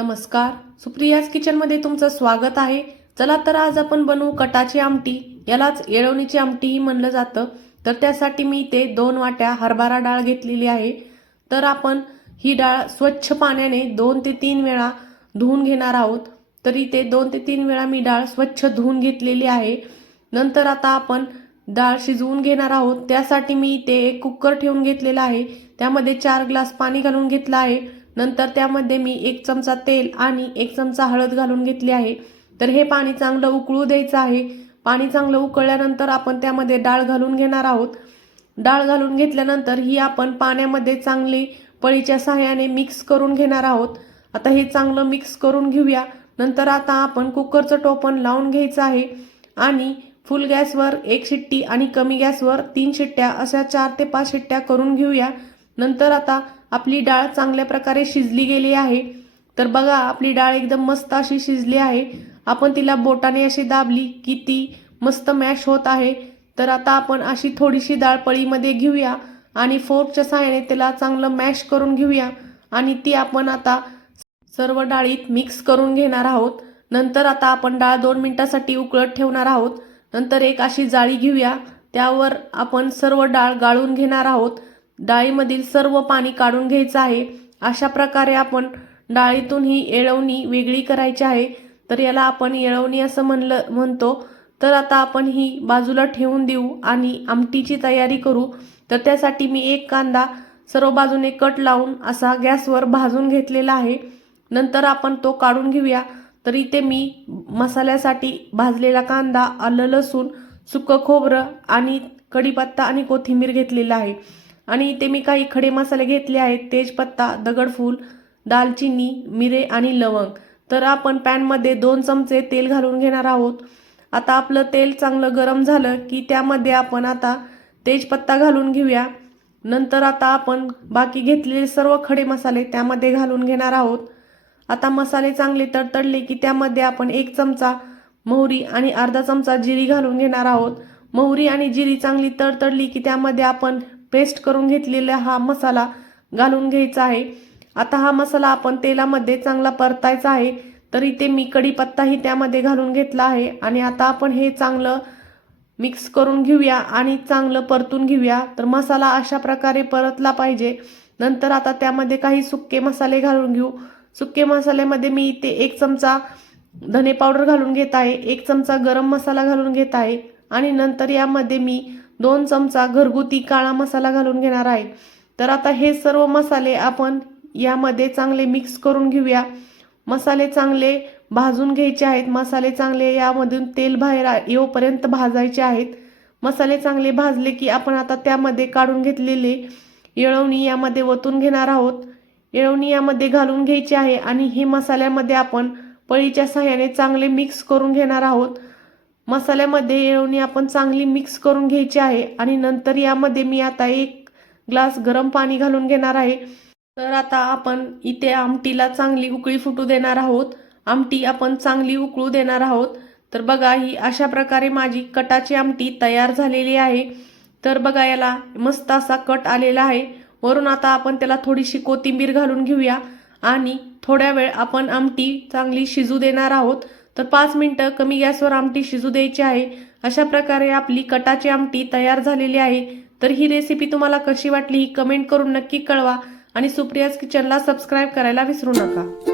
नमस्कार, सुप्रियाज किचनमध्ये तुमचं स्वागत आहे। चला तर आज आपण बनवू कटाची आमटी, यालाच येळवणीची आमटीही म्हणलं जातं। तर त्यासाठी मी इथे 2 वाट्या हरभरा डाळ घेतलेली आहे। तर आपण ही डाळ स्वच्छ पाण्याने 2 ते 3 वेळा धुवून घेणार आहोत। तर इथे 2 ते 3 वेळा मी डाळ स्वच्छ धुवून घेतलेली आहे। नंतर आता आपण डाळ शिजवून घेणार आहोत। त्यासाठी मी इथे एक कुकर ठेवून घेतलेला आहे। त्यामध्ये 4 ग्लास पाणी घालून घेतलं आहे। नंतर त्यामध्ये मी 1 चमचा तेल आणि 1 चमचा हळद घालून घेतली आहे। तर हे पाणी चांगलं उकळू द्यायचं आहे। पाणी चांगलं उकळल्यानंतर आपण त्यामध्ये डाळ घालून घेणार आहोत। डाळ घालून घेतल्यानंतर ही आपण पाण्यामध्ये चांगली पळीच्या सहाय्याने मिक्स करून घेणार आहोत। आता हे चांगलं मिक्स करून घेऊया। नंतर आता आपण कुकरचं टोपण लावून घ्यायचं आहे आणि फुल गॅसवर 1 शिट्टी आणि कमी गॅसवर 3 शिट्ट्या अशा 4 ते 5 शिट्ट्या करून घेऊया। नंतर आता आपली डाळ चांगल्या प्रकारे शिजली गेली आहे। तर बघा आपली डाळ एकदम मस्त अशी शिजली आहे। आपण तिला बोटाने अशी दाबली की ती मस्त मॅश होत आहे। तर आता आपण अशी थोडीशी डाळ पळीमध्ये घेऊया आणि फोर्कच्या सहाय्याने त्याला चांगलं मॅश करून घेऊया आणि ती आपण आता सर्व डाळीत मिक्स करून घेणार आहोत। नंतर आता आपण डाळ 2 मिनिटांसाठी उकळत ठेवणार आहोत। नंतर एक अशी जाळी घेऊया, त्यावर आपण सर्व डाळ गाळून घेणार आहोत। डाळीमधील सर्व पाणी काढून घ्यायचं आहे। अशा प्रकारे आपण डाळीतून ही येळवणी वेगळी करायची आहे। तर याला आपण येळवणी असं म्हणतो। तर आता आपण ही बाजूला ठेवून देऊ आणि आमटीची तयारी करू। तर त्यासाठी मी एक कांदा सर्व बाजूने कट लावून असा गॅसवर भाजून घेतलेला आहे। नंतर आपण तो काढून घेऊया। तर इथे मी मसाल्यासाठी भाजलेला कांदा, आलं, लसूण, सुकं खोबरं आणि कढीपत्ता आणि कोथिंबीर घेतलेला आहे। आणि इथे मी काही खडे मसाले घेतले आहेत, तेजपत्ता, दगडफूल, दालचिनी, मिरे आणि लवंग। तर आपण पॅनमध्ये 2 चमचे तेल घालून घेणार आहोत। आता आपलं तेल चांगलं गरम झालं की त्यामध्ये आपण आता तेजपत्ता घालून घेऊया। नंतर आता आपण बाकी घेतलेले सर्व खडे मसाले त्यामध्ये घालून घेणार आहोत। आता मसाले चांगले तडतडले की त्यामध्ये आपण 1 चमचा मोहरी आणि अर्धा चमचा जिरी घालून घेणार आहोत। मोहरी आणि जिरी चांगली तडतडली की त्यामध्ये आपण पेस्ट करून घेतलेला हा मसाला घालून घ्यायचा आहे। आता हा मसाला आपण तेलामध्ये चांगला परतायचा आहे। तर इथे मी कढीपत्ताही त्यामध्ये घालून घेतला आहे आणि आता आपण हे चांगलं मिक्स करून घेऊया आणि चांगलं परतून घेऊया। तर मसाला अशा प्रकारे परतला पाहिजे। नंतर आता त्यामध्ये काही सुके मसाले घालून घेऊ। सुके मसाल्यामध्ये मी इथे 1 चमचा धने पावडर घालून घेत आहे, 1 चमचा गरम मसाला घालून घेत आहे आणि नंतर यामध्ये मी 2 चमचा घरगुती काळा मसाला घालून घेणार आहे। तर आता हे सर्व मसाले आपण यामध्ये चांगले मिक्स करून घेऊया। मसाले चांगले भाजून घ्यायचे आहेत। मसाले चांगले यामधून तेल बाहेर येऊपर्यंत भाजायचे आहेत। मसाले चांगले भाजले की आपण आता त्यामध्ये काढून घेतलेले येळवणी यामध्ये ओतून घेणार आहोत। येळवणी यामध्ये घालून घ्यायची आहे आणि हे मसाल्यामध्ये आपण पळीच्या सहाय्याने चांगले मिक्स करून घेणार आहोत। मसाल्यामध्ये येळवणी आपण चांगली मिक्स करून घ्यायची आहे आणि नंतर यामध्ये मी आता 1 ग्लास गरम पाणी घालून घेणार आहे। तर आता आपण इथे आमटीला चांगली उकळी फुटू देणार आहोत। आमटी आपण चांगली उकळू देणार आहोत। तर बघा ही अशा प्रकारे माझी कटाची आमटी तयार झालेली आहे। तर बघा याला मस्त असा कट आलेला आहे। वरून आता आपण त्याला थोडीशी कोथिंबीर घालून घेऊया आणि थोड्या वेळ आपण आमटी चांगली शिजू देणार आहोत। तर 5 मिनिटं कमी गॅसवर आमटी शिजू द्यायची आहे। अशा प्रकारे आपली कटाची आमटी तयार झालेली आहे। तर ही रेसिपी तुम्हाला कशी वाटली ही कमेंट करून नक्की कळवा आणि सुप्रियाज किचनला सबस्क्राईब करायला विसरू नका।